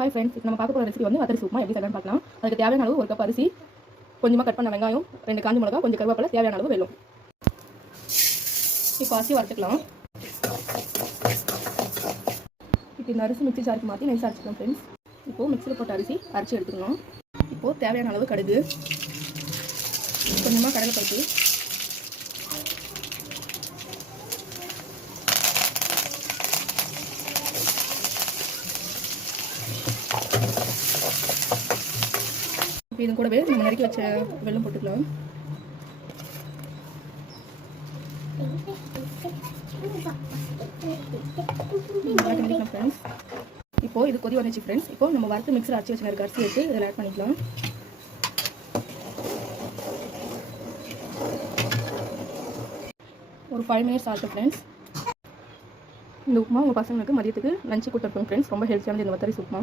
Hi friends, நம்ம பார்க்க போகிற ரெசிபி வந்து வத்தரி சூப்மா எப்படி செய்யலாம்னு பார்க்கலாம். அதுக்கு தேவையான அளவு 1 கப் அரிசி, கொஞ்சமாக கட் பண்ண வெங்காயம், 2 காஞ்ச மிளகா, கொஞ்சம் கருவேப்பிலை, தேவையான அளவு வெல்லம். இப்போ அரிசி வறுத்துக்கலாம். இப்போ இந்த அரிசி மிக்ஸி ஜாருக்கு மாற்றி நைஸாக அரைச்சிக்கலாம் ஃப்ரெண்ட்ஸ். இப்போது மிக்ஸியில் போட்ட அரிசி அரைச்சி எடுத்துக்கணும். இப்போது தேவையான அளவு கடுகு, கொஞ்சமாக கடலைப்பருப்பு, இது கூடவே நம்ம நறுக்கி வச்ச வெல்லம் போட்டுக்கலாம். ஃப்ரெண்ட்ஸ், இப்போ இது கொதி வந்துச்சு ஃப்ரெண்ட்ஸ். இப்போ நம்ம வறுத்து மிக்ஸில் அரைச்சி வச்சு இருக்க அரிசி எடுத்து இதில் ஆட் பண்ணிக்கலாம். ஒரு 5 மினிட்ஸ் ஆகட்டும் ஃப்ரெண்ட்ஸ். இந்த உப்புமா உங்கள் பசங்களுக்கு மதியத்துக்கு லஞ்சு கொடுத்துருப்போம் ஃப்ரெண்ட்ஸ். ரொம்ப ஹெல்த்தியானது இந்த வத்தரி உப்புமா.